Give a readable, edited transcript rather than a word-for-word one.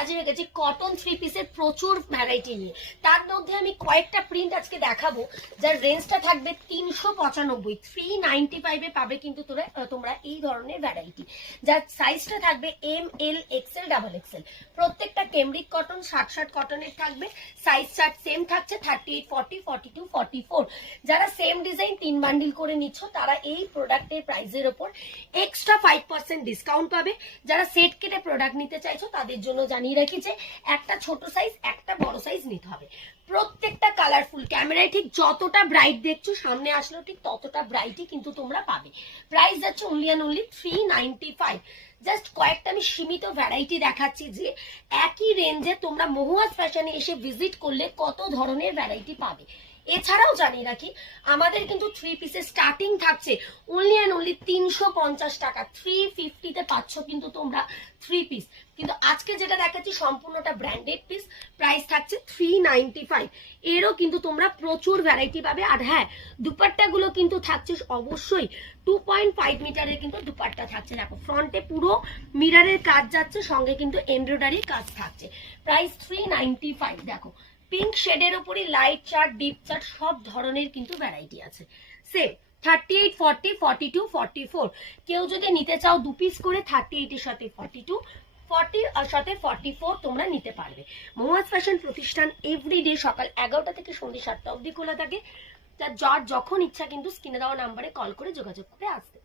হাজির হয়ে গেছি কটন থ্রি পিসের প্রচুর ভ্যারাইটি নিয়ে। তার মধ্যে আমি কয়েকটা প্রিন্ট আজকে দেখাবো যার রেঞ্জটা থাকবে 395, 395 পাবে কিন্তু তোমরা এই ধরনের ভ্যারাইটি, যার সাইজটা থাকবে এম, এল, এক্সেল, ডাবল এক্সেল। প্রত্যেকটা কেমব্রিক কটন 60 কটনের থাকবে। সাইজ চার্ট সেম থাকছে 38, 40, 42, 44। যারা সেম ডিজাইন 3 বান্ডিল করে নিচ্ছ তারা এই প্রোডাক্টের প্রাইসের ওপর এক্সট্রা 5% ডিসকাউন্ট পাবে। যারা সেট কেটে প্রোডাক্ট নিতে চাইছো তাদের জন্য জানিয়ে রাখি যে একটা ছোট সাইজ একটা বড় সাইজ নিতে হবে। প্রত্যেকটা কালারফুল, ক্যামেরায় ঠিক যতটা ব্রাইট দেখছো সামনে আসলেও ঠিক ততটা ব্রাইটই কিন্তু তোমরা পাবে। প্রাইস যাচ্ছে অনলি অ্যান্ড অনলি 395। জাস্ট কয়েকটা আমি সীমিত ভ্যারাইটি দেখাচ্ছি যে একই রেঞ্জে তোমরা মহুয়াজ ফ্যাশনে এসে ভিজিট করলে কত ধরনের ভ্যারাইটি পাবে। এছাড়াও জানিয়ে রাখি আমাদের কিন্তু থ্রি পিসের স্টার্টিং থাকছে অনলি অ্যান্ড অনলি 350 টাকা। 350-তে পাচ্ছ কিন্তু তোমরা থ্রি পিস। কিন্তু আজকে যেটা দেখাচ্ছি সম্পূর্ণটা ব্র্যান্ডেড পিস, প্রাইস থাকছে 395। এরও কিন্তু তোমরা প্রচুর ভ্যারাইটি পাবে। আর হ্যাঁ, দুপাট্টাগুলো কিন্তু থাকছে অবশ্যই 2.5 মিটারের কিন্তু দুপাট্টা থাকছে। দেখো ফ্রন্টে পুরো মিরারের কাজ যাচ্ছে, সঙ্গে কিন্তু এমব্রয়ডারি কাজ থাকছে। প্রাইস 395। দেখো পিঙ্ক শেডের উপরই লাইট চার্ট, ডিপ চার্ট সব ধরনের কিন্তু ভ্যারাইটি আছে। সেম 38, 40, 42, 44। কেউ যদি নিতে চাও 2 পিস করে 38 এর সাথে 42, 40 আর সাথে 44 তোমরা নিতে পারবে। মহুয়াজ ফ্যাশন প্রতিষ্ঠান এভরিডে সকাল 11টা থেকে সন্ধ্যে 7টা অবধি খোলা থাকে। যার যখন ইচ্ছা কিন্তু স্ক্রিনে দেওয়া নাম্বারে কল করে যোগাযোগ করে আসতে।